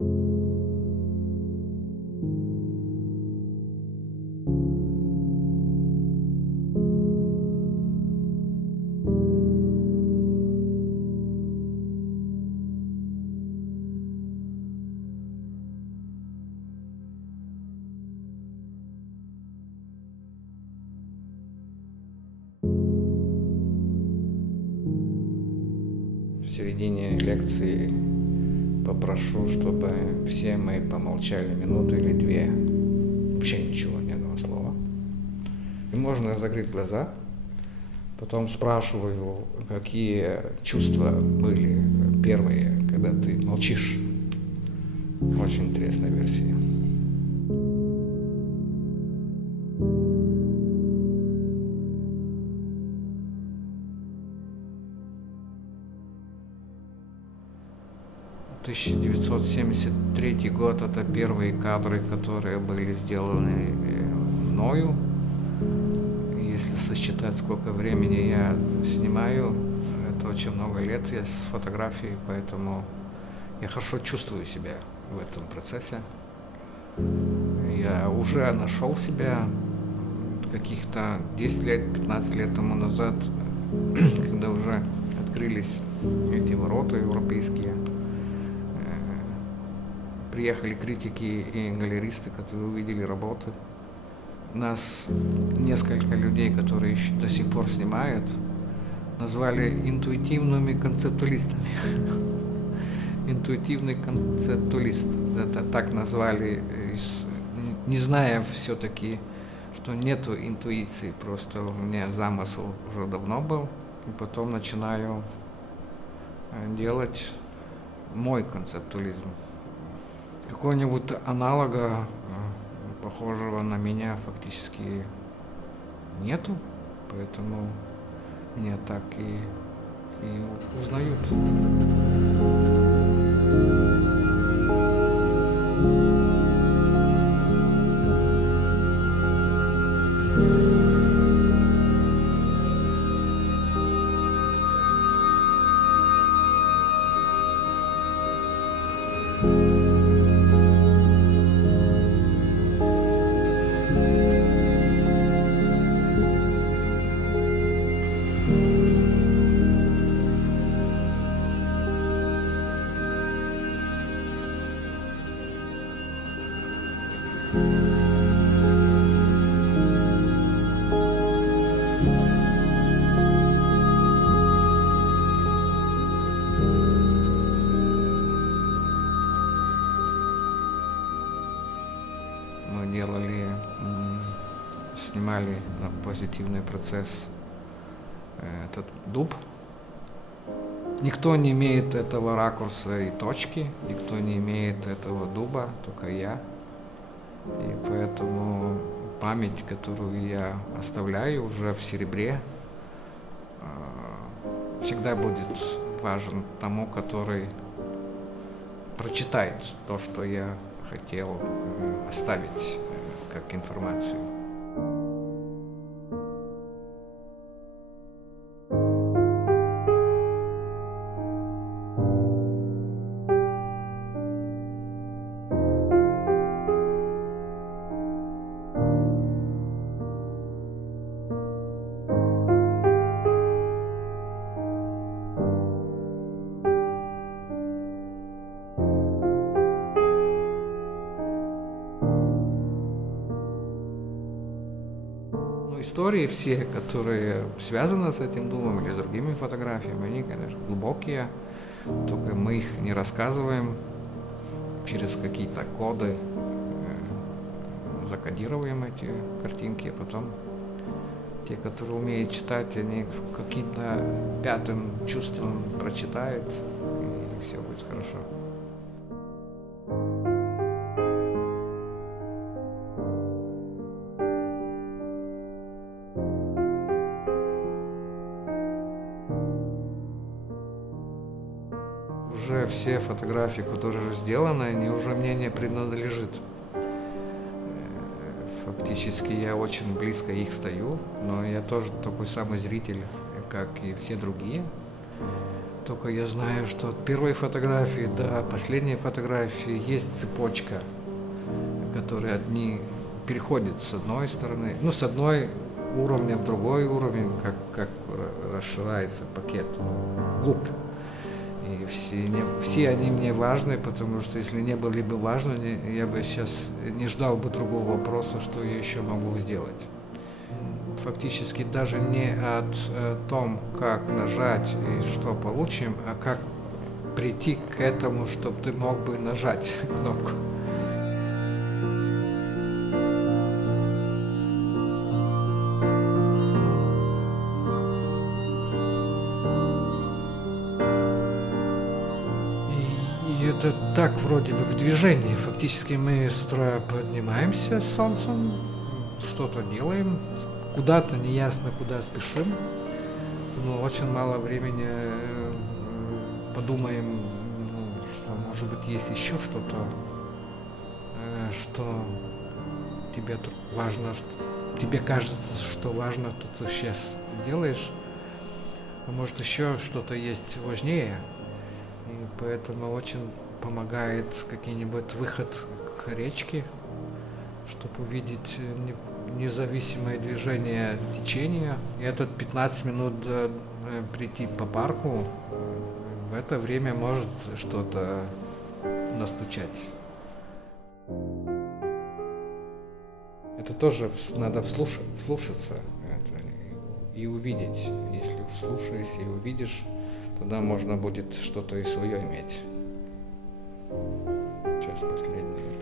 В середине лекции попрошу, чтобы все мы помолчали минуту или две. Вообще ничего, ни одного слова. И можно закрыть глаза. Потом спрашиваю, какие чувства были первые, когда ты молчишь. Очень интересная версия. — 1973 год — это первые кадры, которые были сделаны мною. Если сосчитать, сколько времени я снимаю, это очень много лет я с фотографией, поэтому я хорошо чувствую себя в этом процессе. Я уже нашел себя каких-то 10 лет, 15 лет тому назад, когда уже открылись эти ворота европейские. Приехали критики и галеристы, которые увидели работы. Нас несколько людей, которые до сих пор снимают, назвали интуитивными концептуалистами. Интуитивный концептуалист. Это так назвали, не зная все-таки, что нету интуиции. Просто у меня замысел уже давно был. И потом начинаю делать мой концептуализм. Какого-нибудь аналога, похожего на меня, фактически нету, поэтому меня так и узнают. Снимали на позитивный процесс этот дуб. Никто не имеет этого ракурса и точки, никто не имеет этого дуба, только я. И поэтому память, которую я оставляю уже в серебре, всегда будет важен тому, который прочитает то, что я хотел оставить как информацию. Истории все, которые связаны с этим дубом или с другими фотографиями, они, конечно, глубокие, только мы их не рассказываем, через какие-то коды закодируем эти картинки, а потом те, которые умеют читать, они каким-то пятым чувством прочитают, и все будет хорошо. Уже все фотографии, которые сделаны, они уже мне не принадлежат. Фактически я очень близко их стою, но я тоже такой самый зритель, как и все другие. Только я знаю, что от первой фотографии до последней фотографии есть цепочка, которые одни переходят с одной стороны, ну, с одной уровня в другой уровень, как расширяется пакет, луп. И все они мне важны, потому что если не были бы важны, я бы сейчас не ждал бы другого вопроса, что я еще могу сделать. Фактически даже не о том, как нажать и что получим, а как прийти к этому, чтобы ты мог бы нажать кнопку. И это так вроде бы в движении. Фактически мы с утра поднимаемся с солнцем, что-то делаем, куда-то неясно куда спешим, но очень мало времени подумаем, что может быть есть еще что-то, что тебе важно, что тебе кажется, что важно, то ты сейчас делаешь, а может еще что-то есть важнее. И поэтому очень помогает какой-нибудь выход к речке, чтобы увидеть независимое движение течения. И этот 15 минут прийти по парку, в это время может что-то настучать. Это тоже надо вслушаться и увидеть. Если вслушаешься и увидишь, тогда можно будет что-то и свое иметь. Сейчас последнее.